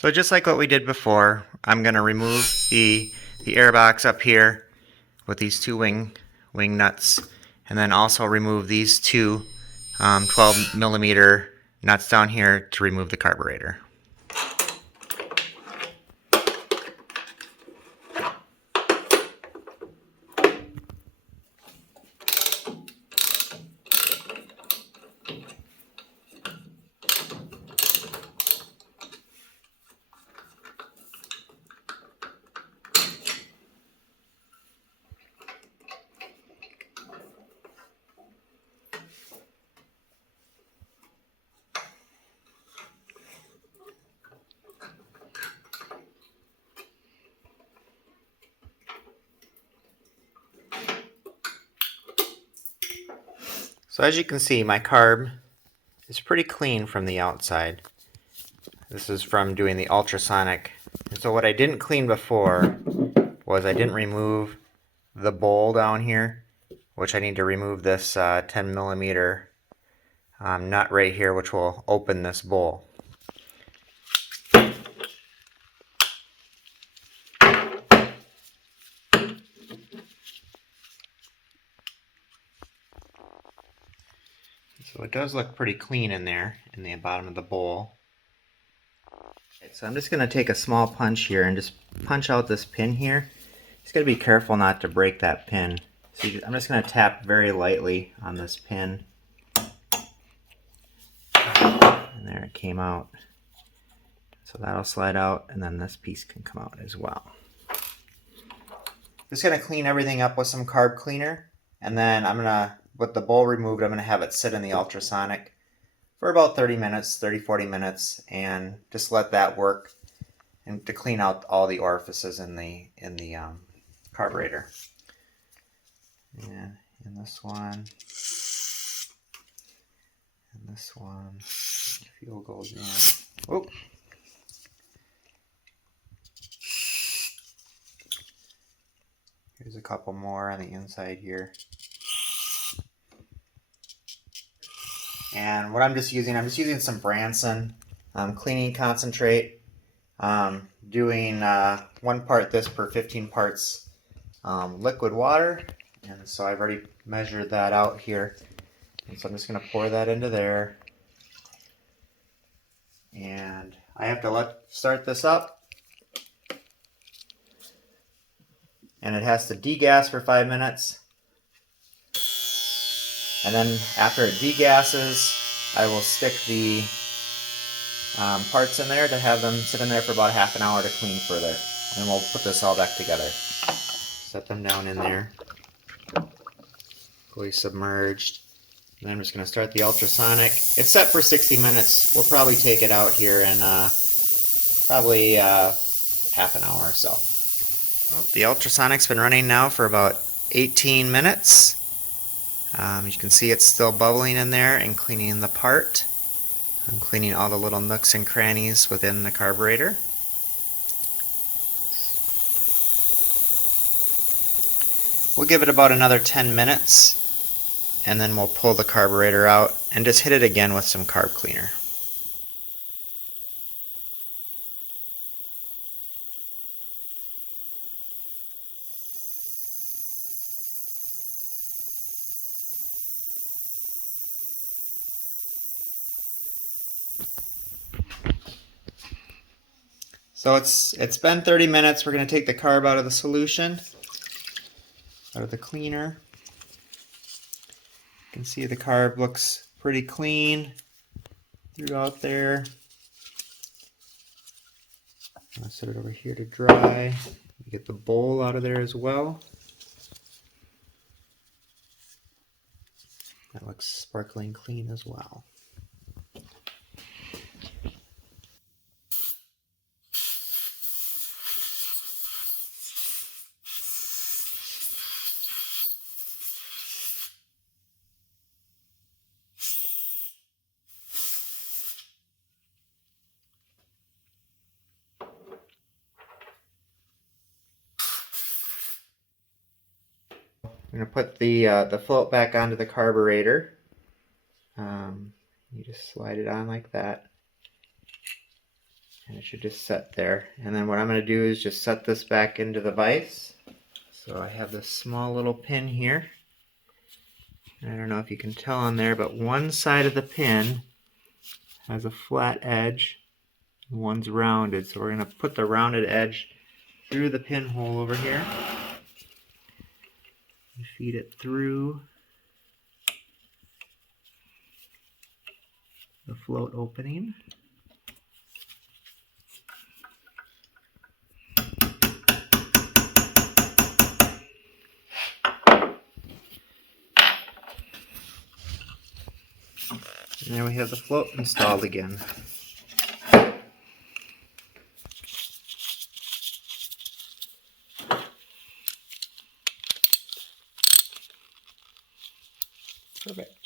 So just like what we did before, I'm going to remove the air box up here with these two wing nuts, and then also remove these two 12 millimeter nuts down here to remove the carburetor. So as you can see, my carb is pretty clean from the outside. This is from doing the ultrasonic. And so what I didn't clean before was I didn't remove the bowl down here, which I need to remove this 10 millimeter nut right here, which will open this bowl. So it does look pretty clean in there, in the bottom of the bowl. Okay, so I'm just going to take a small punch here and just punch out this pin here. Just got to be careful not to break that pin. So I'm just going to tap very lightly on this pin. And there it came out. So that'll slide out, and then this piece can come out as well. Just going to clean everything up with some carb cleaner, and then I'm going to, with the bowl removed, I'm going to have it sit in the ultrasonic for about 30 minutes, 30-40 minutes, and just let that work and to clean out all the orifices in the carburetor. And in this one, and this one, fuel goes in. Oop. Here's a couple more on the inside here. And what I'm just using some Branson cleaning concentrate. Doing 1 part this per 15 parts liquid water. And so I've already measured that out here. And so I'm just going to pour that into there. And I have to start this up. And it has to degas for 5 minutes. And then after it degasses, I will stick the parts in there to have them sit in there for about half an hour to clean further. And we'll put this all back together. Set them down in there. Fully submerged. And then I'm just going to start the ultrasonic. It's set for 60 minutes. We'll probably take it out here in probably half an hour or so. Well, the ultrasonic's been running now for about 18 minutes. You can see it's still bubbling in there and cleaning the part. I'm cleaning all the little nooks and crannies within the carburetor. We'll give it about another 10 minutes, and then we'll pull the carburetor out and just hit it again with some carb cleaner. So it's been 30 minutes. We're going to take the carb out of the solution, out of the cleaner. You can see the carb looks pretty clean throughout there. I'm going to set it over here to dry. Get the bowl out of there as well. That looks sparkling clean as well. I'm going to put the float back onto the carburetor. You just slide it on like that. And it should just set there. And then what I'm going to do is just set this back into the vise. So I have this small little pin here. I don't know if you can tell on there, but one side of the pin has a flat edge, one's rounded. So we're going to put the rounded edge through the pinhole over here. And feed it through the float opening. And there we have the float installed again. Perfect.